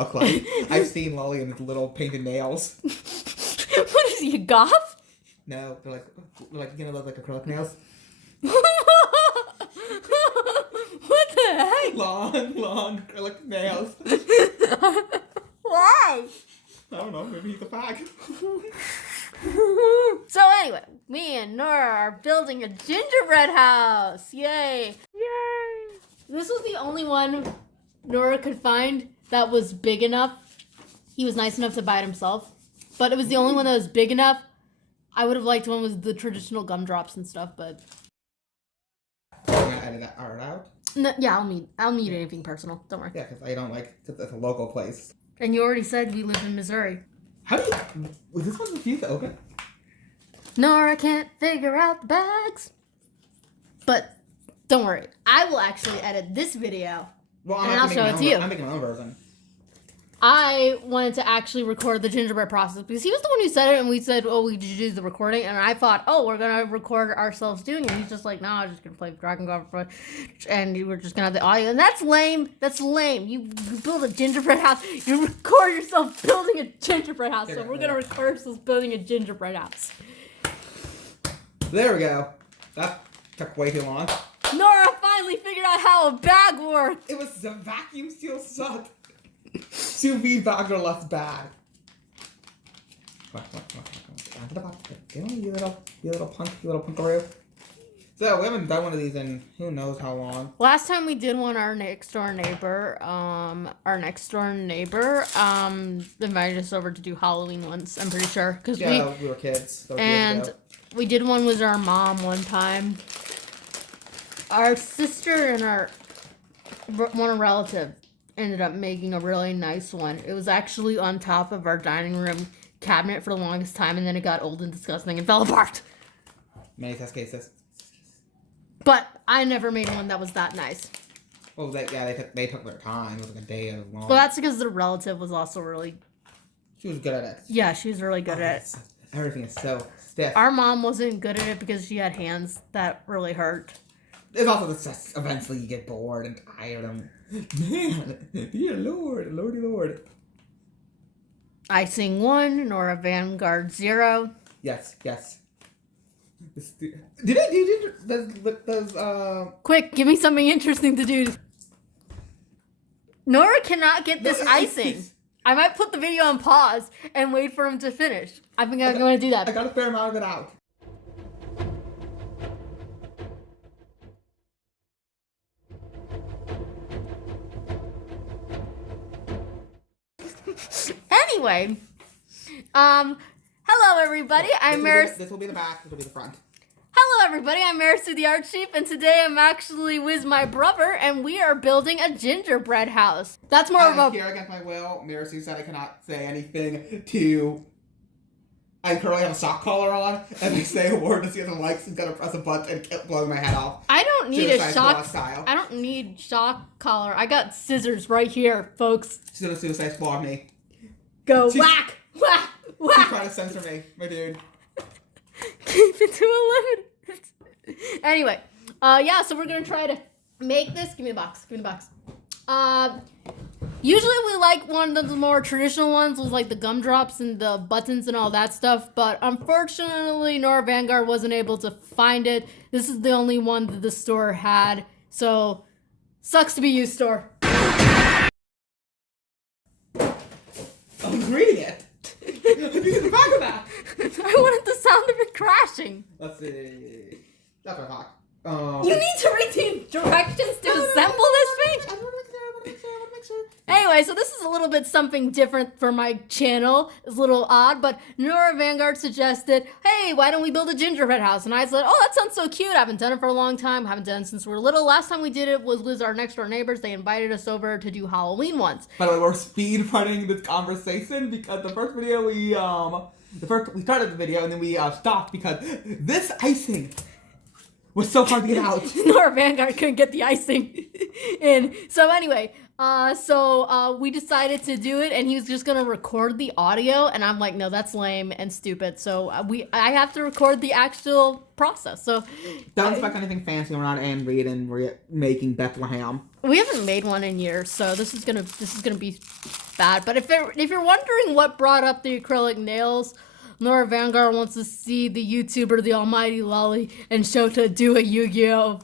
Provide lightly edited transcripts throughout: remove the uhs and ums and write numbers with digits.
look like. I've seen Lolly and his little painted nails. What is he, a goth? No, they're like you know, those like acrylic nails. What the heck? Long acrylic nails. Why? I don't know, maybe he's a fag. So anyway, me and Nora are building a gingerbread house. Yay. Yay. This was the only one Nora could find that was big enough. He was nice enough to buy it himself. But it was the only one that was big enough. I would have liked one with the traditional gumdrops and stuff, but... I'm gonna edit that art out. No, yeah, I'll mute anything personal. Don't worry. Yeah, because I don't like, because it's a local place. And you already said we live in Missouri. How do you, was this one refused to open? Nora can't figure out the bags. But don't worry. I will actually edit this video. Well, and I'll show it to you. I'm making my own version. I wanted to actually record the gingerbread process because he was the one who said it, and we said, oh, we should do the recording, and I thought, oh, we're going to record ourselves doing it. And he's just like, no, I'm just going to play Dragon Ball, and we're just going to have the audio. And that's lame. That's lame. You build a gingerbread house. You record yourself building a gingerbread house. So we're going to record ourselves building a gingerbread house. There we go. That took way too long. Nora finally figured out how a bag worked. It was the vacuum seal sucked. Sous vide bags are less bad. You little punkaroo. So we haven't done one of these in who knows how long. Last time we did one, our next door neighbor invited us over to do Halloween ones. I'm pretty sure because we were kids. And we did one with our mom one time. Our sister and one relative ended up making a really nice one. It was actually on top of our dining room cabinet for the longest time, and then it got old and disgusting and fell apart. Many test cases. But I never made one that was that nice. Well, they took their time. It was like a day of long. Well, that's because the relative was also really... She was good at it. Yeah, she was really good at it. Everything is so stiff. Our mom wasn't good at it because she had hands that really hurt. It's also the stress. Eventually you get bored and tired and... Man, dear Lord, Lordy Lord. Icing 1, Nora Vanguard 0. Yes. Quick, give me something interesting to do. Nora cannot get this icing. I might put the video on pause and wait for him to finish. I think I'm going to do that. I got a fair amount of it out. Anyway, hello everybody. I'm Maris. This will be the back. This will be the front. Hello everybody. I'm Maris the Art Sheep, and today I'm actually with my brother, and we are building a gingerbread house. That's more of a... Here against my will, Maris said I cannot say anything to... I currently have a shock collar on, and I say a word to see if it likes, he's gotta press a button and keep blowing my head off. I don't need a shock... Style. I don't need shock collar. I got scissors right here, folks. She's gonna suicide squad me. Go whack! Whack! Whack! She's trying to censor me, my dude. Keep it to 11. Anyway, yeah, so we're gonna try to make this. Give me the box. Usually we like one of the more traditional ones with like the gumdrops and the buttons and all that stuff, but unfortunately Nora Vanguard wasn't able to find it. This is the only one that the store had, so sucks to be you, store. I'm reading it. Look the back of that. I wanted the sound of it crashing. Let's see. That's what I thought. You need to read the directions to assemble this thing? I want to make sure. Anyway, so this is a little bit something different for my channel. It's a little odd, but Nora Vanguard suggested, hey, why don't we build a gingerbread house? And I said, oh, that sounds so cute. I haven't done it for a long time. I haven't done it since we were little. Last time we did it was with our next door neighbors. They invited us over to do Halloween ones. By the way, we're speed running this conversation because the first video we started the video and then we stopped because this icing was so hard to get out. Nora Vanguard couldn't get the icing in. So anyway, we decided to do it, and he was just gonna record the audio, and I'm like, no, that's lame and stupid. So I have to record the actual process. So don't expect anything fancy. We're not Anne Reid and we're making Bethlehem. We haven't made one in years, so this is gonna be bad. But if you're wondering what brought up the acrylic nails, Nora Vanguard wants to see the YouTuber, the Almighty Lolly, and Shota do a Yu-Gi-Oh!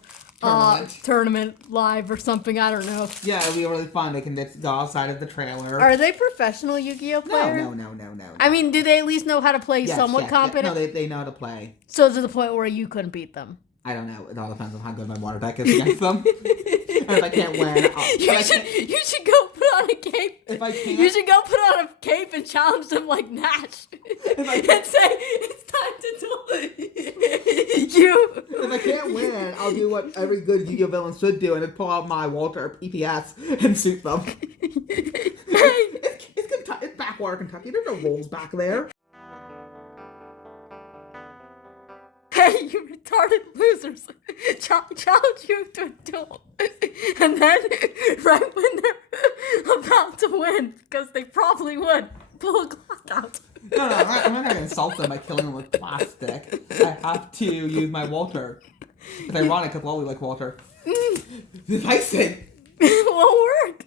Tournament live or something. I don't know. Yeah, it'll be really fun. They can go outside of the trailer. Are they professional Yu-Gi-Oh players? No. I mean, do they at least know how to play somewhat competent? No, they know how to play. So to the point where you couldn't beat them. I don't know. It all depends on how good my water deck is against them. And if I can't win, you should go put on a cape. If I can't, you should go put on a cape and challenge them like Nash. And say it's time to duel you. If I can't win, I'll do what every good Yu-Gi-Oh villain should do, and then pull out my Walter PPS and shoot them. It's backwater Kentucky. There's no rolls back there. Hey, you retarded losers! Challenge you to a duel, and then right when they're about to win, because they probably would, pull a Glock out. No, I'm not gonna insult them by killing them with plastic. I have to use my Walter. It's ironic because Lolly like Walter. This icing! It won't work.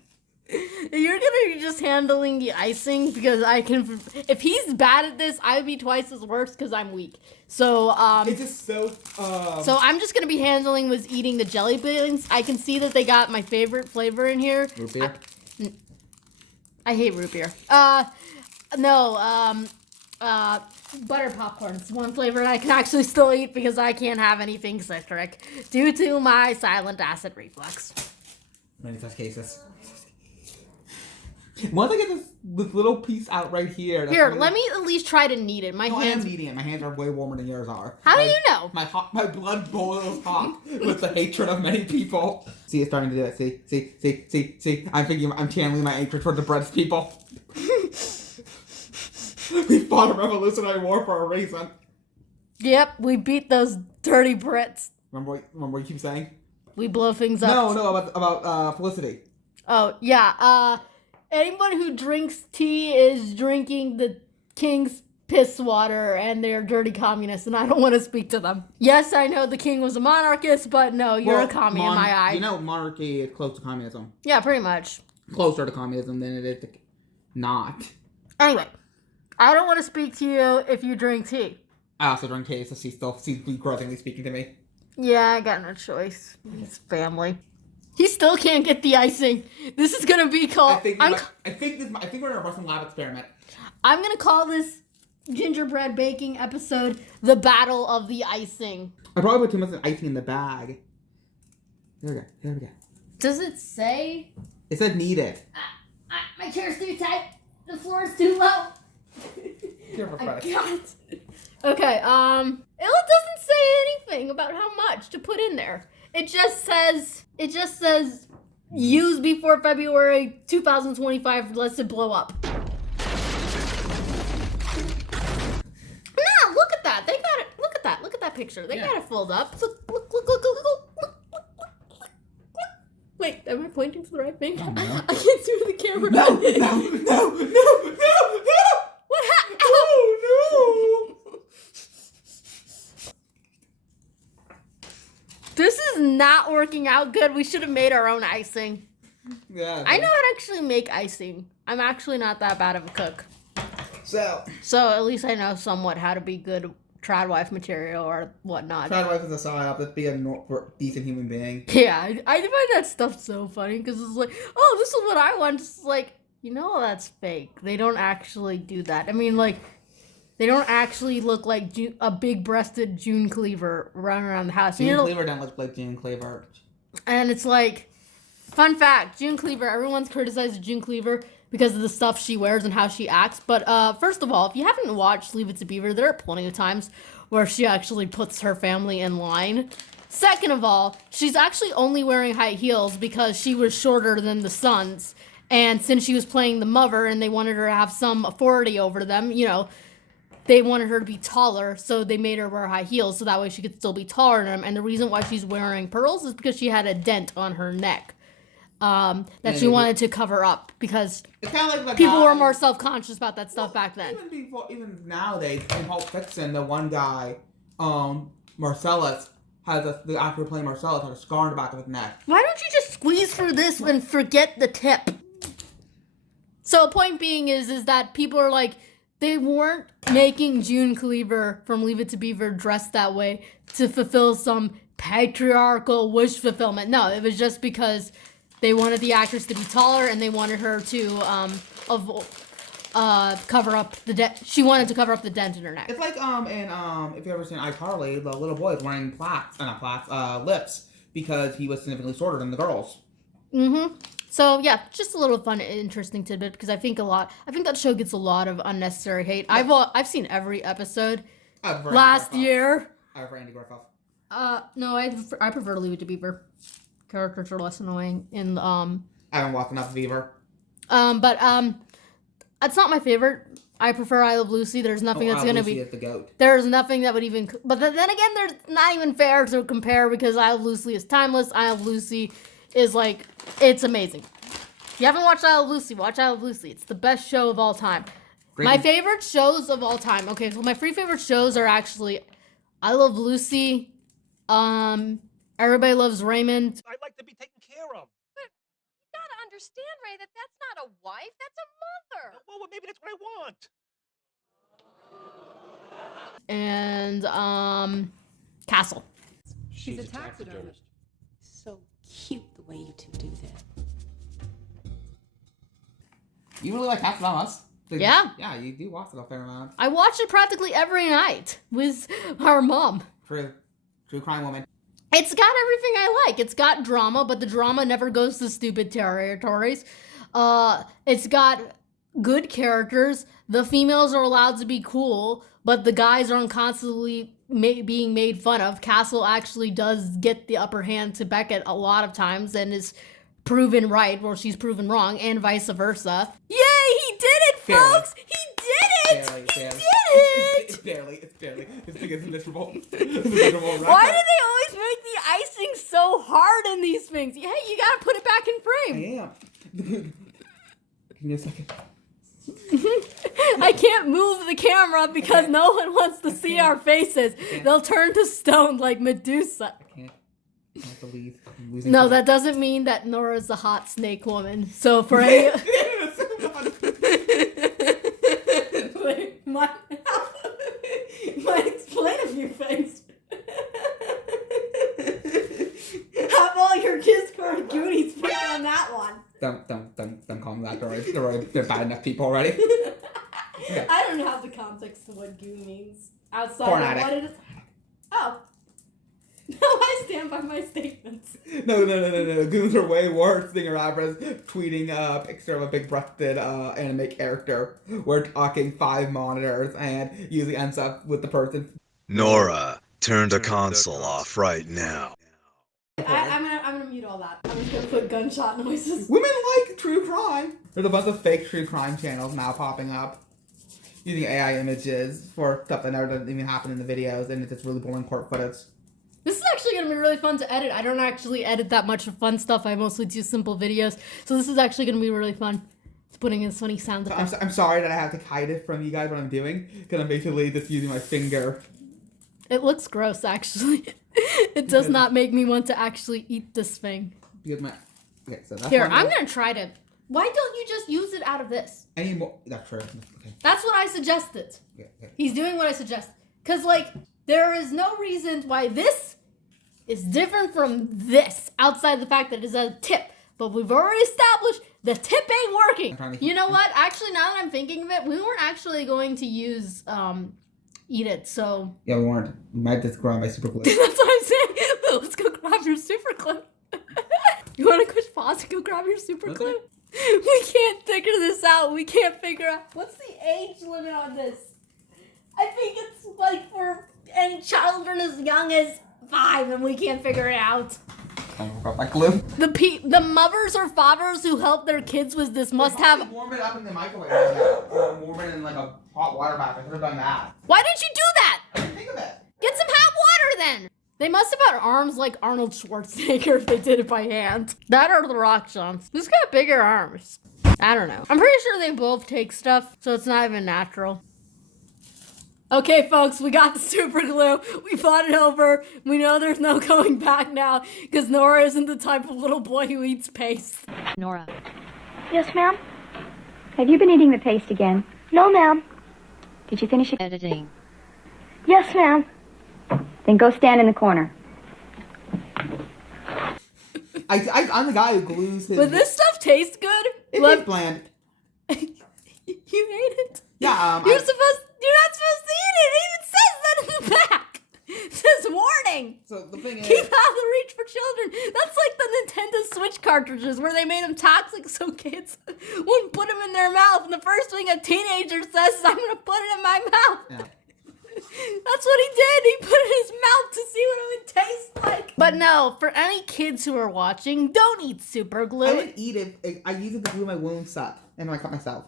You're gonna be just handling the icing because I can. If he's bad at this, I'd be twice as worse because I'm weak. So it's just so. So I'm just gonna be handling was eating the jelly beans. I can see that they got my favorite flavor in here. Root beer. I hate root beer. Butter popcorn. It's one flavor I can actually still eat because I can't have anything citric due to my silent acid reflux. Many such cases. Once I get this little piece out right here. Here, let me at least try to knead it. My hands. I am kneading it. My hands are way warmer than yours are. How do you know? My blood boils hot with the hatred of many people. See, it's starting to do it. See. I'm channeling my hatred for the Bread's people. We fought a revolutionary war for a reason. Yep, we beat those dirty Brits. Remember what you keep saying? We blow things up. No, about Felicity. Oh, yeah. Anyone who drinks tea is drinking the king's piss water, and they're dirty communists, and I don't want to speak to them. Yes, I know the king was a monarchist, but no, you're a commie in my eye. You know, monarchy is close to communism. Yeah, pretty much. Closer to communism than it is to not. Anyway, I don't want to speak to you if you drink tea. I also drink tea, so she's begrudgingly speaking to me. Yeah, I got no choice. It's family. He still can't get the icing. This is gonna be called. I think we're in a Russian lab experiment. I'm gonna call this gingerbread baking episode the Battle of the Icing. I probably put too much icing in the bag. There we go. Does it say? It said needed. My chair's too tight. The floor is too low. I got it. Okay. It doesn't say anything about how much to put in there. It just says use before February 2025 lets it blow up. Nah, look at that. They got it. Look at that. Look at that picture. They got it filled up. Look. Wait, am I pointing to the right thing? Oh, no. I can't see the camera. No. What happened? Oh, no. This is not working out good. We should have made our own icing. Yeah. I know how to actually make icing. I'm actually not that bad of a cook. So at least I know somewhat how to be good trad wife material or whatnot. Trad wife is a psyop. Let's be a decent human being. Yeah, I find that stuff so funny because it's like, oh, this is what I want. It's like, that's fake. They don't actually do that. I mean, like, they don't actually look like a big-breasted June Cleaver running around the house. June Cleaver doesn't look like June Cleaver. And it's like, fun fact, June Cleaver, everyone's criticized June Cleaver because of the stuff she wears and how she acts. But first of all, if you haven't watched Leave It to Beaver, there are plenty of times where she actually puts her family in line. Second of all, she's actually only wearing high heels because she was shorter than the sons. And since she was playing the mother and they wanted her to have some authority over them, they wanted her to be taller, so they made her wear high heels so that way she could still be taller than them. And the reason why she's wearing pearls is because she had a dent on her neck that she wanted to cover up because it's kind of like people were more self-conscious about that stuff back then. Even nowadays, in Pulp Fiction, the one guy, Marcellus, the actor playing Marcellus had a scar on the back of his neck. Why don't you just squeeze through this and forget the tip? So point being is that people are like, they weren't making June Cleaver from Leave It to Beaver dressed that way to fulfill some patriarchal wish fulfillment. No, it was just because they wanted the actress to be taller and they wanted her to cover up the dent. She wanted to cover up the dent in her neck. It's like if you ever seen iCarly, the little boy is wearing lips because he was significantly shorter than the girls. Mm-hmm. So yeah, just a little fun, interesting tidbit because I think that show gets a lot of unnecessary hate. Yeah. I've seen every episode. Last year. I prefer IndigoFrost. No, I prefer to Leave It to Beaver. Characters are less annoying in I haven't watched enough Beaver. But it's not my favorite. I prefer I Love Lucy. There's nothing that's gonna Lucy be. Is the goat. There's nothing that would even. But then again, there's not even fair to compare because I Love Lucy is timeless. I Love Lucy is like, it's amazing. If you haven't watched I Love Lucy, watch I Love Lucy. It's the best show of all time. Great. My favorite shows of all time. Okay, so my 3 favorite shows are actually I Love Lucy, Everybody Loves Raymond. I'd like to be taken care of. But you gotta understand, Ray, that that's not a wife, that's a mother. Well, maybe that's what I want. And Castle. She's a taxidermist. So cute the way you two do that. You really like Half About Us? Yeah. Yeah, you do watch it a fair amount. I watch it practically every night with our mom. True crime woman. It's got everything I like. It's got drama, but the drama never goes to stupid territories. It's got good characters. The females are allowed to be cool, but the guys aren't constantly being made fun of. Castle actually does get the upper hand to Beckett a lot of times and is proven right where she's proven wrong, and vice versa. Yay, he did it, folks! He did it! He did it! It's barely. This thing is miserable. Why do they always make the icing so hard in these things? Hey, you gotta put it back in frame. I am. Give me a second. I can't move the camera because no one wants to see our faces. They'll turn to stone like Medusa. I have to leave. No, that doesn't mean that Nora's a hot snake woman. So for any... Wait, might explain a few things. Have all your Discord goonies pick on that one. Don't call me that. They're bad enough people already. Okay. I don't have the context of what goo means outside Porn of addict. what it is. Oh. No, I stand by my statements. No. Goons are way worse. Singer rappers tweeting a picture of a big-breasted anime character. We're talking 5 monitors and usually ends up with the person. Nora, turn the console off right now. I'm gonna mute all that. I'm just gonna put gunshot noises. Women like true crime. There's a bunch of fake true crime channels now popping up. Using AI images for stuff that never doesn't even happen in the videos, and it's just really boring court footage. This is actually going to be really fun to edit. I don't actually edit that much of fun stuff. I mostly do simple videos. So this is actually going to be really fun. It's putting in funny sound effects. I'm sorry that I have to hide it from you guys what I'm doing, because I'm basically just using my finger. It looks gross, actually. It does not make me want to actually eat this thing. Because my... Okay, so that's Here, I'm going to try to... Why don't you just use it out of this? Any more... That's true. Okay. That's what I suggested. Okay. He's doing what I suggested. Because, like, there is no reason why this is different from this, outside the fact that it's a tip. But we've already established the tip ain't working. You know what? Actually, now that I'm thinking of it, we weren't actually going to use Eat It, so... Yeah, we weren't. We might just grab my super glue. That's what I'm saying. Let's go grab your super glue. You want to push pause and go grab your super glue? We can't figure this out. We can't figure out... What's the age limit on this? I think it's like for any children as young as 5, and we can't figure it out. My glue. The mothers or fathers who help their kids with this must have... Warm it up in the microwave right now. Or warm it in like a hot water bath. I could have done that. Why didn't you do that? I didn't think of it. Get some hot water then. They must have had arms like Arnold Schwarzenegger if they did it by hand. That or The Rock Johnson. Who's got bigger arms? I don't know. I'm pretty sure they both take stuff, so it's not even natural. Okay, folks, we got the super glue. We fought it over. We know there's no going back now because Nora isn't the type of little boy who eats paste. Nora. Yes, ma'am? Have you been eating the paste again? No, ma'am. Did you finish it? Editing. Yes, ma'am. Then go stand in the corner. I'm the guy who glues his... But this stuff tastes good. It tastes bland. You ate it? Yeah, You're not supposed to eat it. It even says that in the back. It says warning. So the thing is... Keep out of the reach for children. That's like the Nintendo Switch cartridges where they made them toxic so kids wouldn't put them in their mouth. And the first thing a teenager says is, I'm going to put it in my mouth. Yeah. That's what he did. He put it in his mouth to see what it would taste like. But no, for any kids who are watching, don't eat super glue. I didn't eat it. I use it to glue my wounds up. And when I cut myself.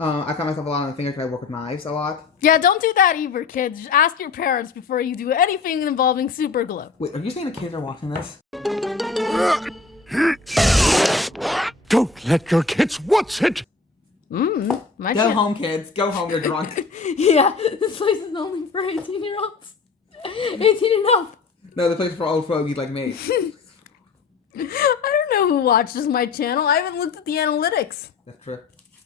I cut myself a lot on the finger because I work with knives a lot. Yeah, don't do that either, kids. Just ask your parents before you do anything involving super glue. Wait, are you saying the kids are watching this? Don't let your kids watch it! My Go home, kids. Go home, you're drunk. Yeah, this place is only for 18-year-olds. 18 and up. No, the place for old fogies like me. I don't know who watches my channel. I haven't looked at the analytics. That's true.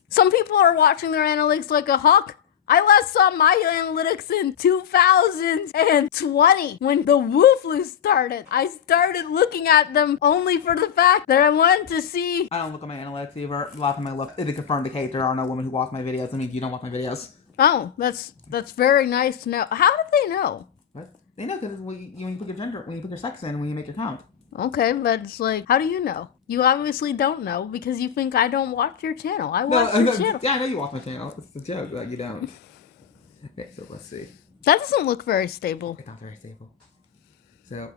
Some people are watching their analytics like a hawk. I last saw my analytics in 2020 when the Wu flu started. I started looking at them only for the fact that I wanted to see. I don't look at my analytics either. The last time I looked, it confirmed the case there are no women who watch my videos. I mean, you don't watch my videos. Oh, that's very nice to know. How did they know? What? They know because when you put your gender, when you put your sex in, when you make your count. Okay, but it's like, how do you know? You obviously don't know because you think I don't watch your channel. I watch your channel. Yeah, I know you watch my channel. It's a joke, but you don't. Okay, so let's see. That doesn't look very stable. It's not very stable. So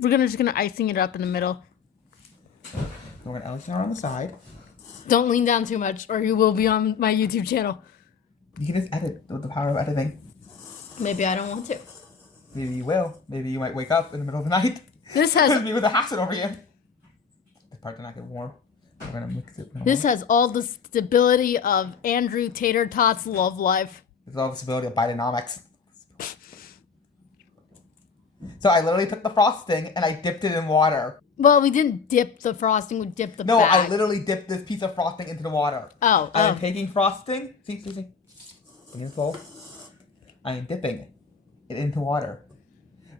We're just gonna icing it up in the middle. we're gonna icing on the side. Don't lean down too much, or you will be on my YouTube channel. You can just edit with the power of editing. Maybe I don't want to. Maybe you will. Maybe you might wake up in the middle of the night. This has me with a acid over you. The part not get warm. We're gonna mix it. this has all the stability of Andrew Tater Tot's love life. This is all the stability of Bidenomics. So I literally took the frosting and I dipped it in water. Well, we didn't dip the frosting, we dipped the No, bag. I literally dipped this piece of frosting into the water. Oh, I am taking frosting. See. Bring it full. I am dipping it into water.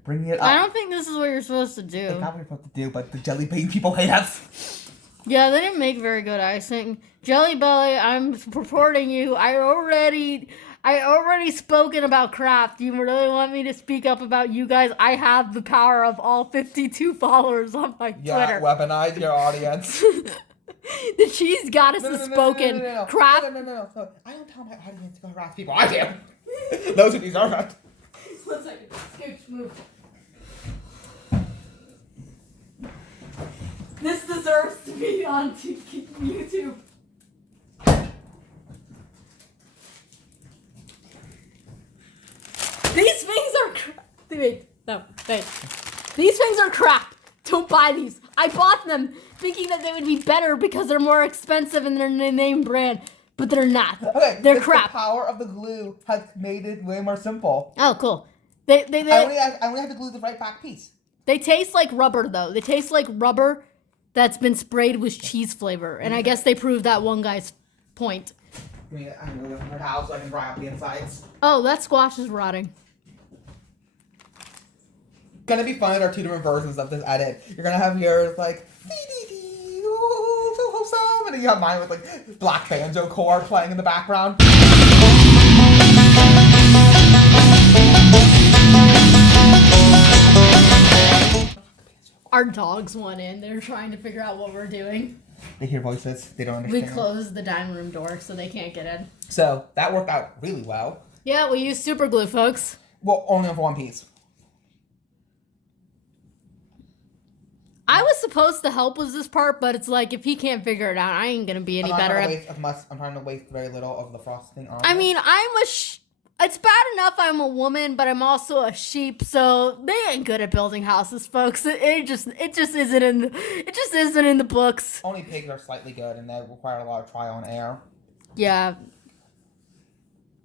Bringing it up. I don't think this is what you're supposed to do. It's not what you're supposed to do, but the jelly bean people hate us. Yeah, they didn't make very good icing. Jelly Belly, I'm reporting you. I already spoken about craft. Do you really want me to speak up about you guys? I have the power of all 52 followers on my Twitter. Yeah, weaponize your audience. The cheese goddess has spoken. Craft. No. So, I don't tell my audience to go harass people. I do. Those who deserve it. 1 second. Scooch, move. This deserves to be on YouTube. These things are wait. These things are crap. Don't buy these. I bought them thinking that they would be better because they're more expensive and they're name brand, but they're not. Okay, they're crap. The power of the glue has made it way more simple. Oh, cool. I only have to glue the right back piece. They taste like rubber, though. They taste like rubber that's been sprayed with cheese flavor, and I guess they proved that one guy's point. I mean, I'm gonna go to her house so I can dry out the insides. Oh, that squash is rotting. It's gonna be fun. There are two different versions of this edit. You're gonna have yours like dee, oh, so wholesome, and then you have mine with like black banjo chord playing in the background. Our dogs went in. They're trying to figure out what we're doing. They hear voices. They don't We understand. closed the dining room door so they can't get in. So that worked out really well. Yeah, we used super glue, folks. Well, only for one piece. I was supposed to help with this part, but it's like, if he can't figure it out, I ain't gonna be any better at it. I'm trying to waste very little of the frosting on. I mean, it's bad enough I'm a woman, but I'm also a sheep, so they ain't good at building houses, folks. It just isn't in the books. Only pigs are slightly good, and they require a lot of trial and error. Yeah.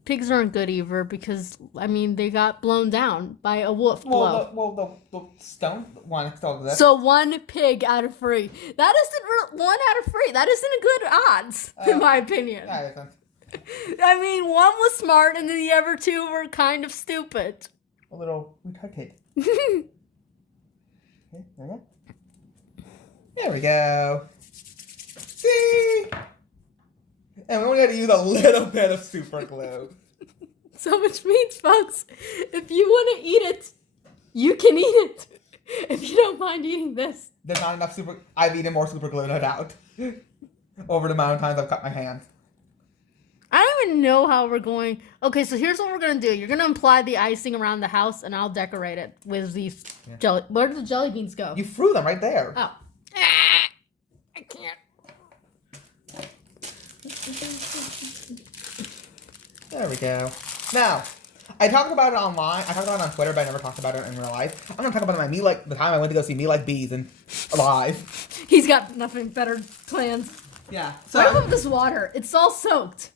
pigs aren't good either because, I mean, they got blown down by a wolf blow. Well, the stone one still exists. So 1 pig out of 3. That isn't 1 out of 3. That isn't a good odds, in my opinion. Yeah, it isn't. I mean, 1 was smart and then the other 2 were kind of stupid. A little retarded. Okay, there we go. There we go. See? And we only had to use a little bit of super glue. So which means, folks, if you want to eat it, you can eat it. If you don't mind eating this. There's not enough super... I've eaten more super glue, no doubt. Over the amount of times I've cut my hands. I don't even know how we're going. Okay, so here's what we're going to do. You're going to apply the icing around the house, and I'll decorate it with these jelly... Where did the jelly beans go? You threw them right there. Oh. I can't. There we go. Now, I talked about it online. I talked about it on Twitter, but I never talked about it in real life. I'm going to talk about it on Me Like... The time I went to go see Me Like Bees and live. He's got nothing better plans. Yeah. What about this water? It's all soaked.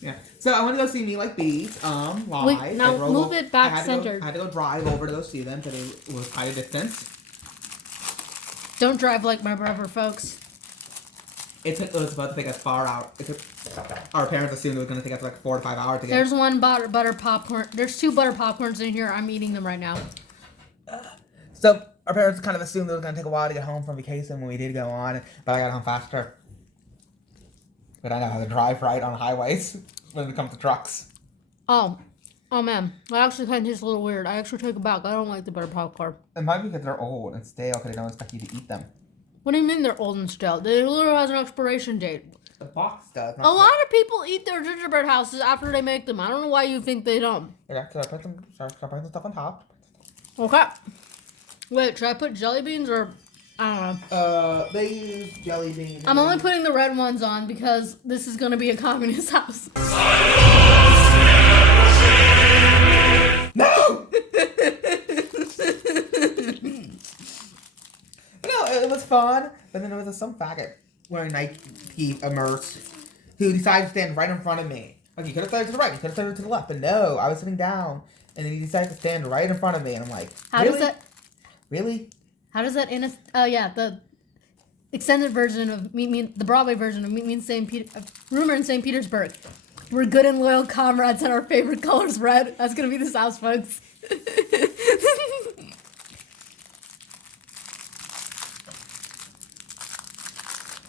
Yeah. So I went to go see Me Like Bees, live. Wait, now move it back centered. I had to go drive over to go see them because it was quite a distance. Don't drive like my brother, folks. It was supposed to take us far out. Our parents assumed it was going to take us like 4 to 5 hours to get. There's 1 butter popcorn. There's 2 butter popcorns in here. I'm eating them right now. So our parents kind of assumed it was going to take a while to get home from vacation when we did go on, but I got home faster. But I know how to drive right on highways when it comes to trucks. Oh man, that actually kind of tastes a little weird. I actually take it back. I don't like the butter popcorn. It might be because they're old and stale because they don't expect you to eat them. What do you mean they're old and stale? They literally has an expiration date. The box does. A lot of people eat their gingerbread houses after they make them. I don't know why you think they don't. Okay, so I put some stuff on top. Okay. Wait, should I put jelly beans or... I don't know. They use jelly beans. I'm only putting the red ones on because this is going to be a communist house. No! No, it was fun, but then there was some faggot wearing Nike immersed who decided to stand right in front of me. Like, you could have started to the right, you could have started to the left, but no, I was sitting down, and then he decided to stand right in front of me, and I'm like, How really? does that... Really? How does that... the extended version of the Broadway version of Rumor in St. Petersburg. We're good and loyal comrades and our favorite color's red. That's going to be this house, folks.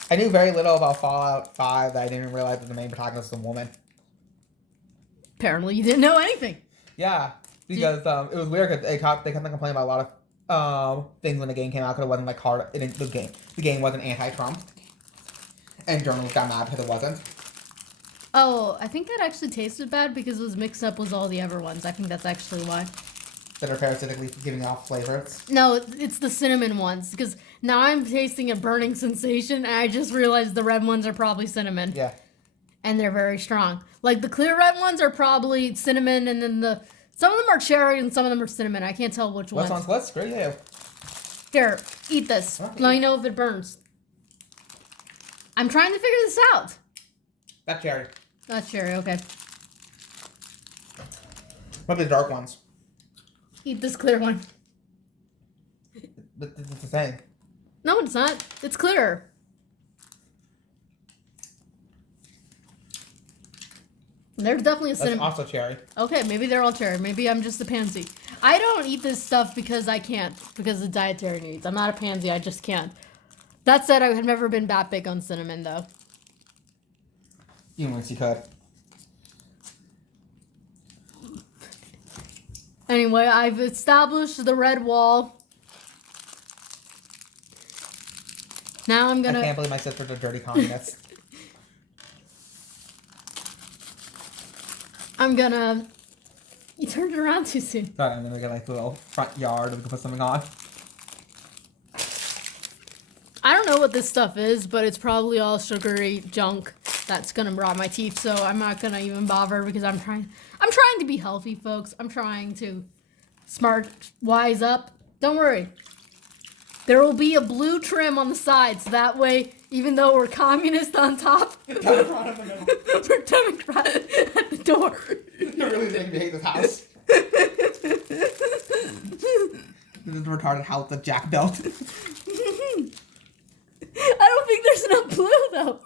I knew very little about Fallout 5 that I didn't realize that the main protagonist was a woman. Apparently you didn't know anything. Yeah, because it was weird because they kept complaining about a lot of things when the game came out because it wasn't like hard. The game wasn't anti-Trump, and journalists got mad because it wasn't. Oh, I think that actually tasted bad because it was mixed up with all the other ones. I think that's actually why. That are parasitically giving off flavors. No, it's the cinnamon ones because now I'm tasting a burning sensation and I just realized the red ones are probably cinnamon. Yeah. And they're very strong. Like the clear red ones are probably cinnamon and then some of them are cherry and some of them are cinnamon. I can't tell which ones. What's on what? Screw you. Here, eat this. Let me know if it burns. I'm trying to figure this out. That's cherry. That's cherry, okay. What are the dark ones? Eat this clear one. But it's the same. No, it's not. It's clear. There's definitely a cinnamon. That's also cherry. Okay, maybe they're all cherry. Maybe I'm just a pansy. I don't eat this stuff because I can't. Because of dietary needs. I'm not a pansy. I just can't. That said, I have never been that big on cinnamon, though. Even when she could. Anyway, I've established the red wall. Now I'm gonna... I can't believe my sister's a dirty communist. I'm gonna... You turned it around too soon. Sorry, I'm gonna get like a little front yard and we can put something on. I don't know what this stuff is, but it's probably all sugary junk that's gonna rot my teeth, so I'm not gonna even bother because I'm trying to be healthy, folks. I'm trying to wise up. Don't worry. There will be a blue trim on the side, so that way Even though we're communist on top, Democrat in the middle. we're Democrat at the door. You're really making me hate this house. This is the retarded house that Jack built. I don't think there's enough blue though.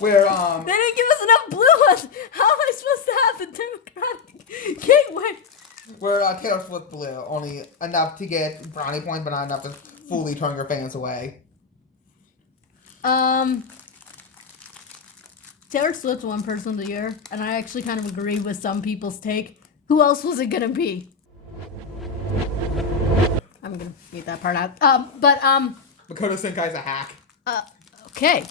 Where They didn't give us enough blue ones. How am I supposed to have the Democratic gateway? where Taylor Swift blue, only enough to get brownie points, but not enough to fully turn your fans away. Taylor Swift's one person of the year, and I actually kind of agree with some people's take. Who else was it gonna be? I'm gonna leave that part out. Makoto Senkai's a hack. Okay.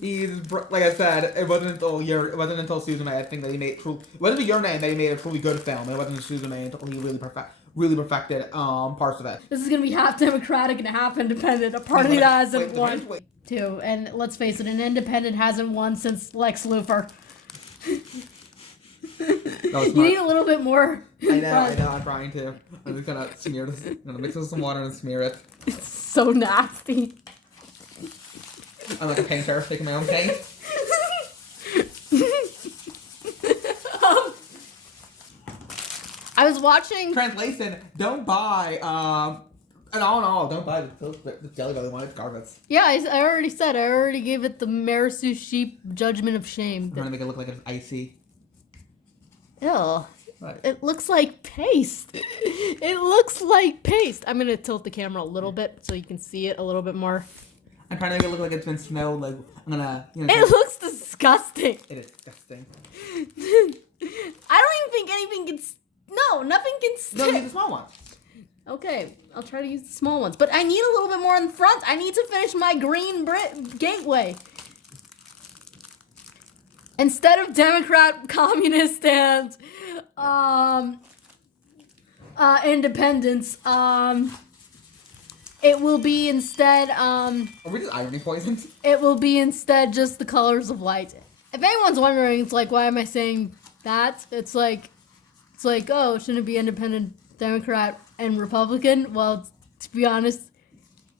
He's like I said, it wasn't until Suzume I think that he made it wasn't Your Name that he made a truly good film. It wasn't Suzume until he really perfected parts of it. This is gonna be half Democratic and half independent. A party that hasn't won. Wait. Too, and let's face it, an independent hasn't won since Lex Luthor. You need a little bit more. I know, I'm trying to. I'm just gonna smear this. I'm gonna mix it with some water and smear it. It's so nasty. I'm like a painter, taking my own paint. I was watching. Translation: don't buy. And all in all, don't buy the Jelly Belly one. It's garbage. Yeah, I already said. I already gave it the Marisu Sheep Judgment of Shame. I'm trying to make it look like it's icy. Ew. Right. It looks like paste. It looks like paste. I'm gonna tilt the camera a little bit so you can see it a little bit more. I'm trying to make it look like it's been snowed. Like I'm gonna. It looks disgusting. It is disgusting. I don't even think anything can. No, nothing can stick. No, use the small one. Okay, I'll try to use the small ones, but I need a little bit more in front. I need to finish my green gateway. Instead of Democrat, Communist, and Independence, it will be instead Are we just irony poisoned? it will be instead just the colors of light. If anyone's wondering, it's like, why am I saying that? It's like, oh, shouldn't it be Independent, Democrat, and Republican? Well, to be honest,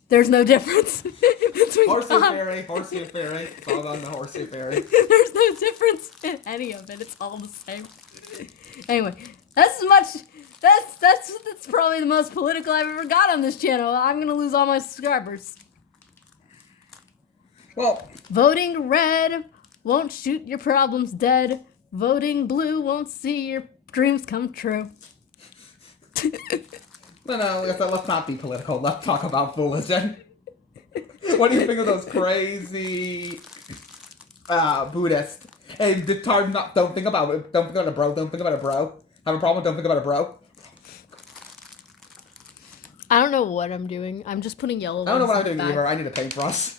there's no difference. Horseshoe fairy. It's all on the horseshoe fairy. There's no difference in any of it. It's all the same. Anyway, that's as much. That's probably the most political I've ever got on this channel. I'm gonna lose all my subscribers. Well, Voting red won't shoot your problems dead. Voting blue won't see your dreams come true. no, let's not be political. Let's talk about religion. What do you think of those crazy Buddhists? Hey, don't think about it. Don't think about a bro. Don't think about a bro. Have a problem? Don't think about a bro. I don't know what I'm doing. I'm just putting yellow. I don't know what I'm doing back. either. I need a paintbrush.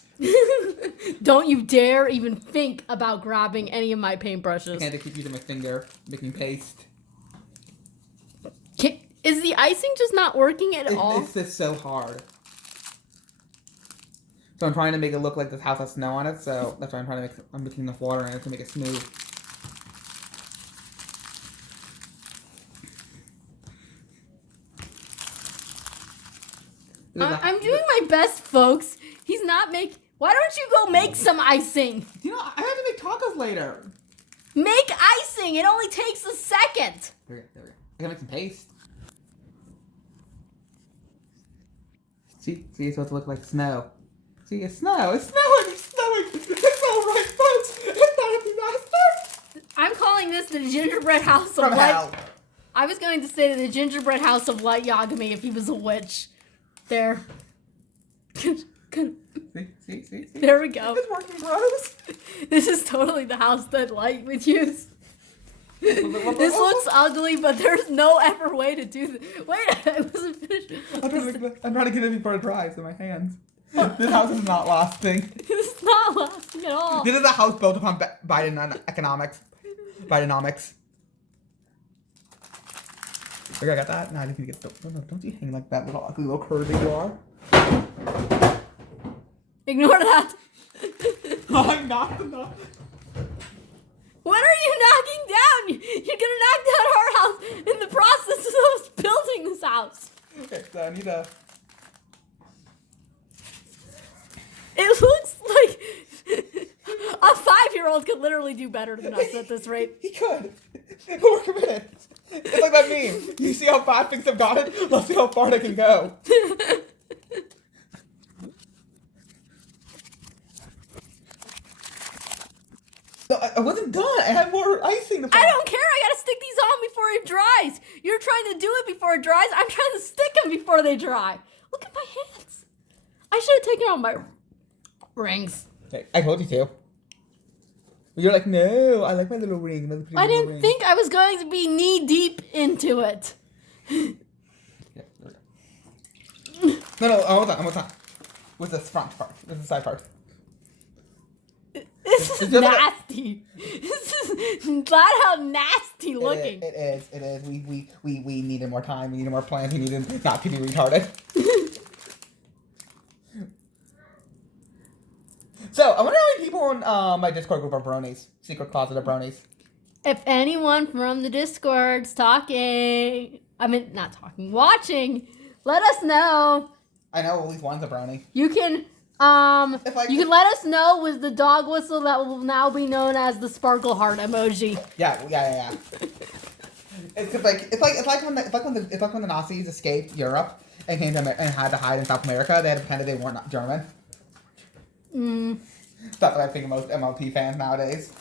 Don't you dare even think about grabbing any of my I paintbrushes. can't keep using my finger making paste. Is the icing just not working at all? It's just so hard. So I'm trying to make it look like this house has snow on it, so that's why I'm trying to I'm mixing enough water in it to make it smooth. I'm doing my best, folks. He's not Why don't you go make some icing? You know, I have to make tacos later. Make icing. It only takes a second. There we go. I gotta make some paste. See, it's supposed to look like snow. See, it's snow. It's snowing. It's snowing. It's all right, folks. It's not a disaster. I'm calling this the gingerbread house of From light. hell. I was going to say the gingerbread house of light Yagami if he was a witch. There. See. There we go. It's working, bros. This is totally the house that Light would use. This looks ugly, but there's no ever way to do this. Wait, I wasn't finished. I'm trying to get it before it dries in my hands. This house is not lasting. It's not lasting at all. This is a house built upon Bidenomics. Okay, I got that. Now I need to get. Don't you hang like that little ugly little curve that you are. Ignore that. I knocked the knock. What are you knocking down? You're gonna knock down our house in the process of us building this house. Okay, so I need to. It looks like a 5-year-old could literally do better than us at this rate. He could. We're committed. It's like that meme. You see how far things have gotten? Let's see how far they can go. No, I wasn't done. I had more icing. I don't care. I gotta stick these on before it dries. You're trying to do it before it dries. I'm trying to stick them before they dry. Look at my hands. I should have taken out my rings. I told you to. But you're like, no, I like my little ring. My little I little didn't ring. think I was going to be knee deep into it. Yeah, no, hold on. With this front part. This is the side part. This is nasty. This is flat out nasty looking. It is. We needed more time. We needed more plans. We needed not to be retarded. So, I wonder how many people in my Discord group are bronies. Secret closet of bronies. If anyone from the Discord's talking, not talking, watching, let us know. I know at least one's a brony. You can, you can let us know with the dog whistle that will now be known as the sparkle heart emoji. Yeah. It's like when the Nazis escaped Europe and came to and had to hide in South America. They had to pretend that they weren't German. That's what I think of most MLP fans nowadays.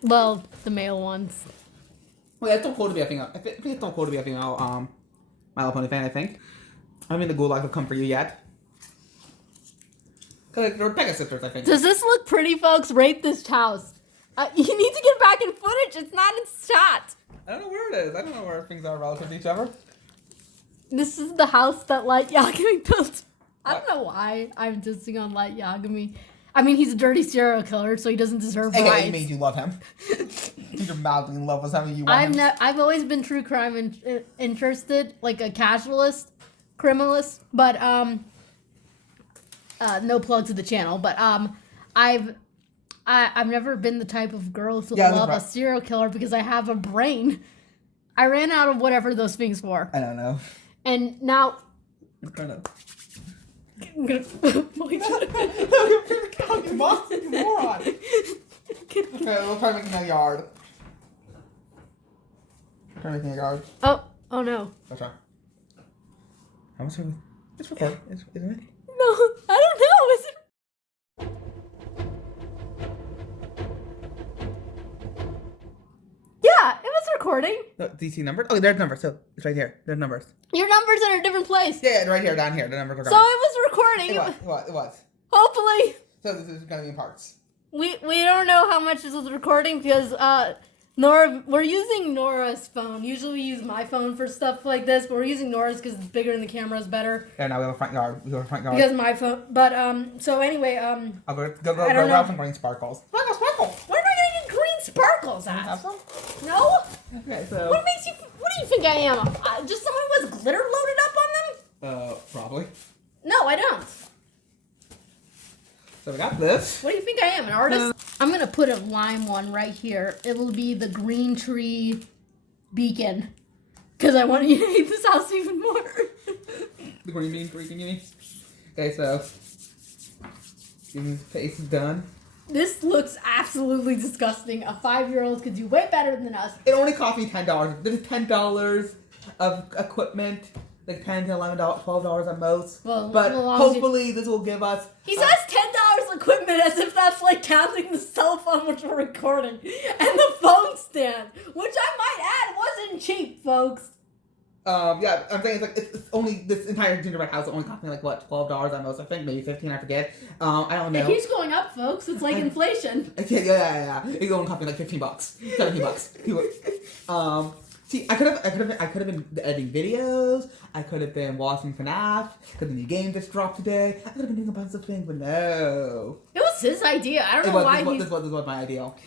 Well, the male ones. Well, yeah, it's still cool to be a female. I think it's still cool to be a female My Little Pony fan, I think. I mean, the gulag have come for you yet. Because they're Pegasisters, I think. Does this look pretty, folks? Rate this house. You need to get back in footage. It's not in shot. I don't know where it is. I don't know where things are relative to each other. This is the house that Light Yagami built. I don't know why I'm dissing on Light Yagami. I mean, he's a dirty serial killer, so he doesn't deserve rights. It made you love him. You're madly in love with something you want him. I've always been true crime interested, like a casualist, criminalist, but no plug to the channel. But I've never been the type of girl to love a serial killer because I have a brain. I ran out of whatever those things were. I don't know. And now. I'm trying to. I'm gonna. You monster, you moron. Okay, we'll try making a yard. Try making a yard. Oh no. That's right. How much are we? It's recording, isn't it? No, I don't know. Is it? Yeah, it was recording. No, do you see numbers? Oh, there's numbers. So it's right here. There's numbers. Your numbers are in a different place. Yeah, right here, down here. The numbers are So gone. it was recording. It was. Hopefully. So this is gonna be in parts. We don't know how much this was recording because we're using Nora's phone. Usually we use my phone for stuff like this, but we're using Nora's because it's bigger and the camera is better. Yeah, now we have a front yard. Because my phone. But so anyway I'll go know. grab some green sparkles. Sparkle. where am I gonna get green sparkles at? Have some? No. Okay, so. What do you think I am? Just someone who has glitter loaded up on them? Probably. No, I don't. So we got this. What do you think I am, an artist? I'm gonna put a lime one right here. It'll be the green tree beacon. Because I want you to hate this house even more. The green bean freaking you mean? Okay, so. Steven's face is done. This looks absolutely disgusting. A 5-year-old could do way better than us. It only cost me $10. This is $10 of equipment. Like $10 to $11, $12 at most. Well, but well, hopefully this will give us. He says $10 equipment as if that's like counting the cell phone which we're recording. And the phone stand. Which I might add wasn't cheap, folks. Yeah, I'm saying it's only this entire gingerbread house only cost me like what, $12 at most, I think, maybe $15, I forget. I don't know. It keeps going up, folks. It's like inflation. Okay, yeah. It only cost me like $15, $17. See, I could have been editing videos. I could have been watching FNAF because the new game just dropped today. I could have been doing a bunch of things, but no. It was his idea. I don't know why this was my ideal.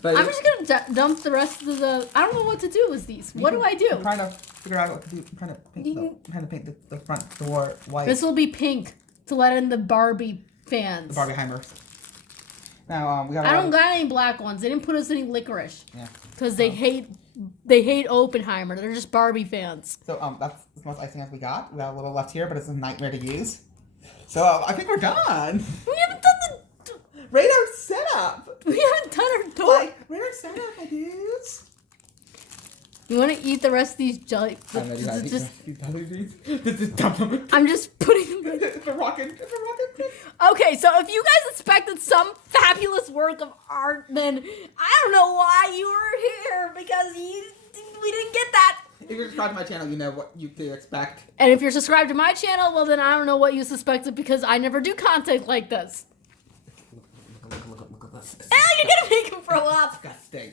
But I'm just gonna dump the rest of the. I don't know what to do with these. What do I do? I'm trying to figure out what to do. I'm trying to paint the front door white. This will be pink to let in the Barbie fans. The Barbieheimer. Now we got. I don't got any black ones. They didn't put us any licorice. Yeah. Because they hate they hate Oppenheimer. They're just Barbie fans. So that's as much icing as we got. We got a little left here, but it's a nightmare to use. So I think we're done. We haven't done the Radar setup. we haven't done our tour. Like radar setup, my dudes. You want to eat the rest of these jelly? I'm just putting them. It's a rocket. Okay, so if you guys expected some fabulous work of art, then I don't know why you were here because we didn't get that. If you're subscribed to my channel, you know what you can expect. And if you're subscribed to my channel, well then I don't know what you suspected because I never do content like this. Look at this. You're gonna make him throw up. Disgusting.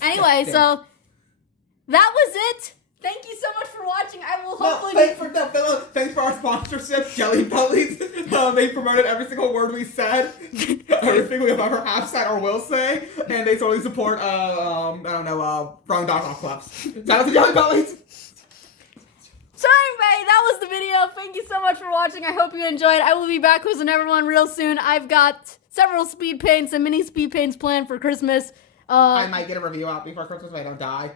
Anyway, so that was it. Thank you so much for watching. I will hopefully. Thanks for our sponsorship, Jelly Bellies. They promoted every single word we said, everything we have ever have said or will say, and they totally support. I don't know, wrong dog off clubs. Shout out to Jelly Bellies. So anyway, that was the video. Thank you so much for watching. I hope you enjoyed. I will be back with another one real soon. I've got several speed paints and mini speed paints planned for Christmas. I might get a review out before Christmas if I don't die.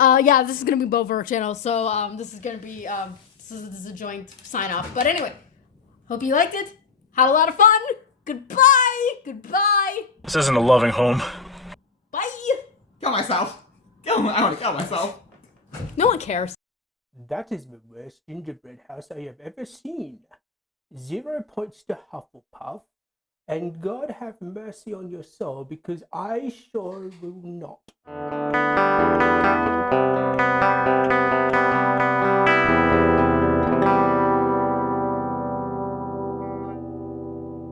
Yeah, this is gonna be both of our channels, so this is gonna be this is a joint sign off. But anyway, hope you liked it. Had a lot of fun. Goodbye. Goodbye. This isn't a loving home. Bye. Kill myself. I want to kill myself. No one cares. That is the worst gingerbread house I have ever seen. 0 points to Hufflepuff, and God have mercy on your soul because I sure will not.